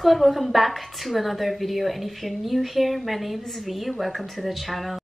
squad, welcome back to another video, and if you're new here, my name is V. Welcome to the channel.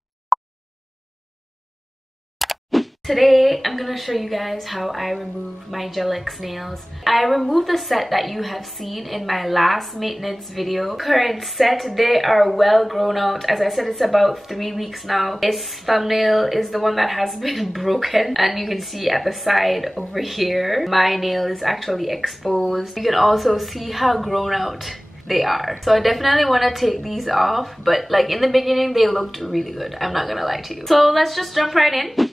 Today I'm gonna show you guys how I remove my gel X nails. I removed the set that you have seen in my last maintenance video. Current set, they are well grown out. As I said, it's about 3 weeks now. This thumbnail is the one that has been broken, and you can see at the side over here my nail is actually exposed. You can also see how grown out they are. So I definitely want to take these off, but like in the beginning they looked really good, I'm not gonna lie to you. So let's just jump right in.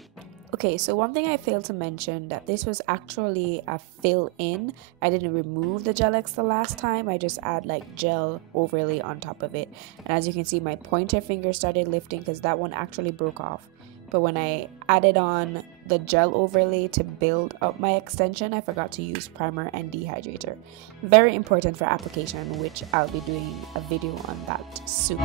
Okay, so one thing I failed to mention, that this was actually a fill-in. I didn't remove the gel X the last time. I just add like gel overlay on top of it. And as you can see, my pointer finger started lifting because that one actually broke off. But when I added on the gel overlay to build up my extension, I forgot to use primer and dehydrator. Very important for application, which I'll be doing a video on that soon.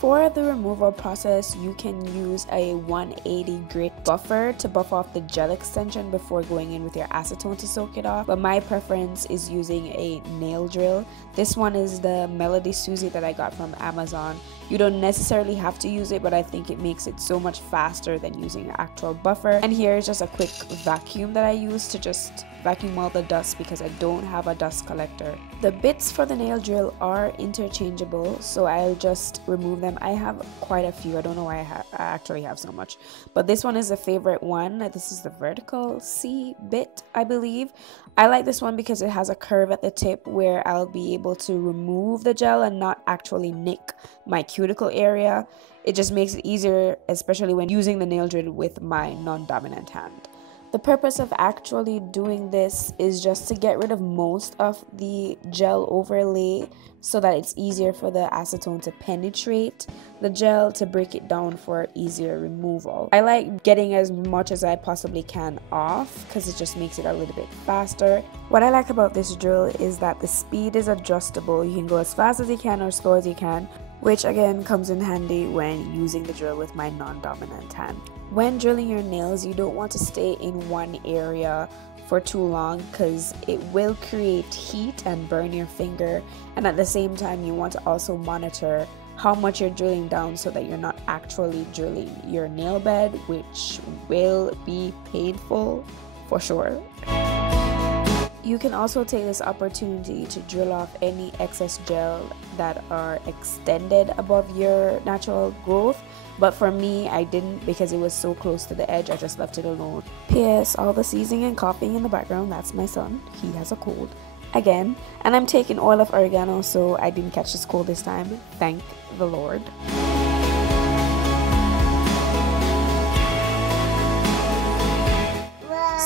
For the removal process, you can use a 180 grit buffer to buff off the gel extension before going in with your acetone to soak it off. But my preference is using a nail drill. This one is the Melody Susie that I got from Amazon. You don't necessarily have to use it, but I think it makes it so much faster than using an actual buffer. And here is just a quick vacuum that I use to just vacuum all the dust because I don't have a dust collector. The bits for the nail drill are interchangeable, so I'll just remove them. I have quite a few. I don't know why I actually have so much, but this one is a favorite one. This is the vertical C bit, I believe. I like this one because it has a curve at the tip where I'll be able to remove the gel and not actually nick my cuticle area. It just makes it easier, especially when using the nail drill with my non-dominant hand. The purpose of actually doing this is just to get rid of most of the gel overlay so that it's easier for the acetone to penetrate the gel to break it down for easier removal. I like getting as much as I possibly can off because it just makes it a little bit faster. What I like about this drill is that the speed is adjustable. You can go as fast as you can or slow as you can, which again comes in handy when using the drill with my non-dominant hand. When drilling your nails, you don't want to stay in one area for too long because it will create heat and burn your finger, and at the same time you want to also monitor how much you're drilling down so that you're not actually drilling your nail bed, which will be painful for sure. You can also take this opportunity to drill off any excess gel that are extended above your natural growth. But for me, I didn't because it was so close to the edge. I just left it alone. P.S. All the sneezing and coughing in the background, that's my son. He has a cold again. And I'm taking oil of oregano so I didn't catch this cold this time. Thank the Lord.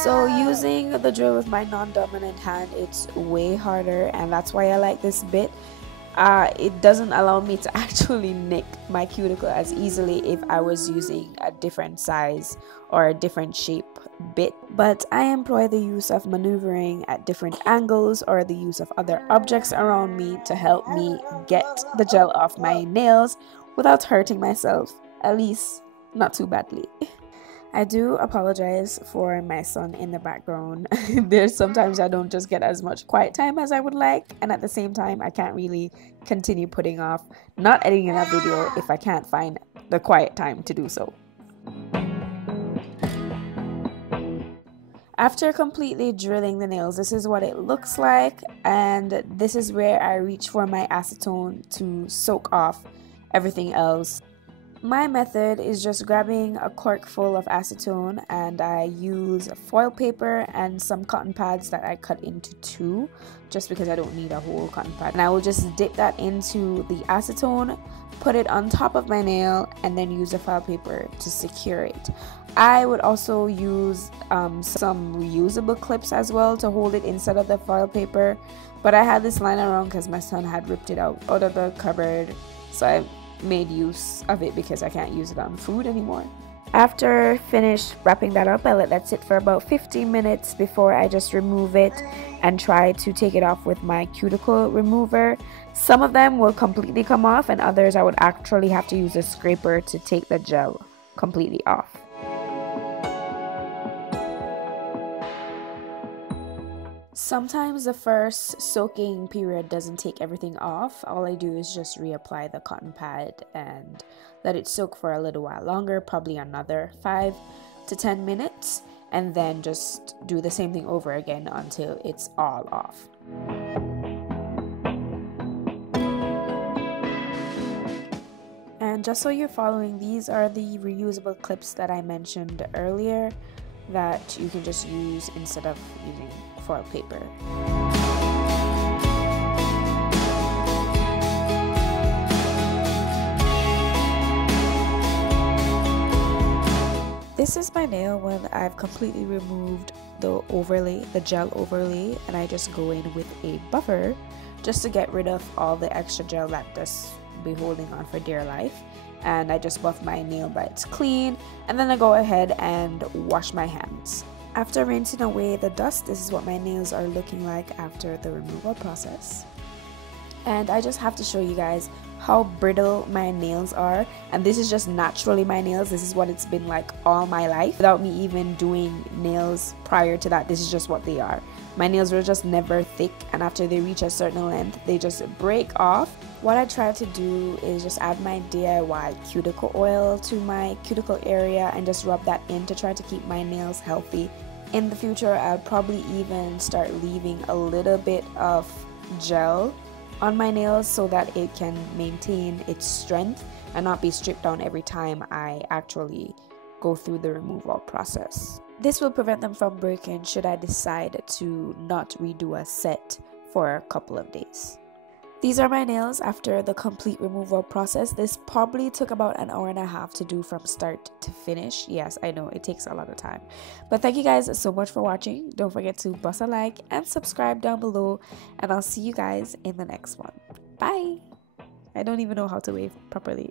So using the drill with my non-dominant hand, it's way harder, and that's why I like this bit. It doesn't allow me to actually nick my cuticle as easily if I was using a different size or a different shape bit. But I employ the use of maneuvering at different angles or the use of other objects around me to help me get the gel off my nails without hurting myself, at least not too badly. I do apologize for my son in the background. There's sometimes I don't just get as much quiet time as I would like, and at the same time I can't really continue putting off not editing that video if I can't find the quiet time to do so. After completely drilling the nails, this is what it looks like, and this is where I reach for my acetone to soak off everything else. My method is just grabbing a cork full of acetone, and I use foil paper and some cotton pads that I cut into two just because I don't need a whole cotton pad. And I will just dip that into the acetone, put it on top of my nail, and then use the foil paper to secure it. I would also use some reusable clips as well to hold it instead of the foil paper, but I had this lying around because my son had ripped it out of the cupboard, so I made use of it because I can't use it on food anymore. After finished wrapping that up, I let that sit for about 15 minutes before I just remove it and try to take it off with my cuticle remover. Some of them will completely come off, and others I would actually have to use a scraper to take the gel completely off. Sometimes the first soaking period doesn't take everything off. All I do is just reapply the cotton pad and let it soak for a little while longer, probably another 5 to 10 minutes, and then just do the same thing over again until it's all off. And just so you're following, these are the reusable clips that I mentioned earlier that you can just use instead of using foil paper. This is my nail when I've completely removed the overlay, the gel overlay, and I just go in with a buffer just to get rid of all the extra gel that just be holding on for dear life. And I just buff my nail bites clean, and then I go ahead and wash my hands. After rinsing away the dust, this is what my nails are looking like after the removal process. And I just have to show you guys how brittle my nails are, and this is just naturally my nails. This is what it's been like all my life without me even doing nails prior to that. This is just what they are. My nails were just never thick, and after they reach a certain length they just break off. What I try to do is just add my DIY cuticle oil to my cuticle area and just rub that in to try to keep my nails healthy. In the future I'll probably even start leaving a little bit of gel on my nails so that it can maintain its strength and not be stripped down every time I actually go through the removal process. This will prevent them from breaking should I decide to not redo a set for a couple of days. These are my nails after the complete removal process. This probably took about an hour and a half to do from start to finish. Yes, I know it takes a lot of time. But thank you guys so much for watching. Don't forget to bust a like and subscribe down below. And I'll see you guys in the next one. Bye! I don't even know how to wave properly.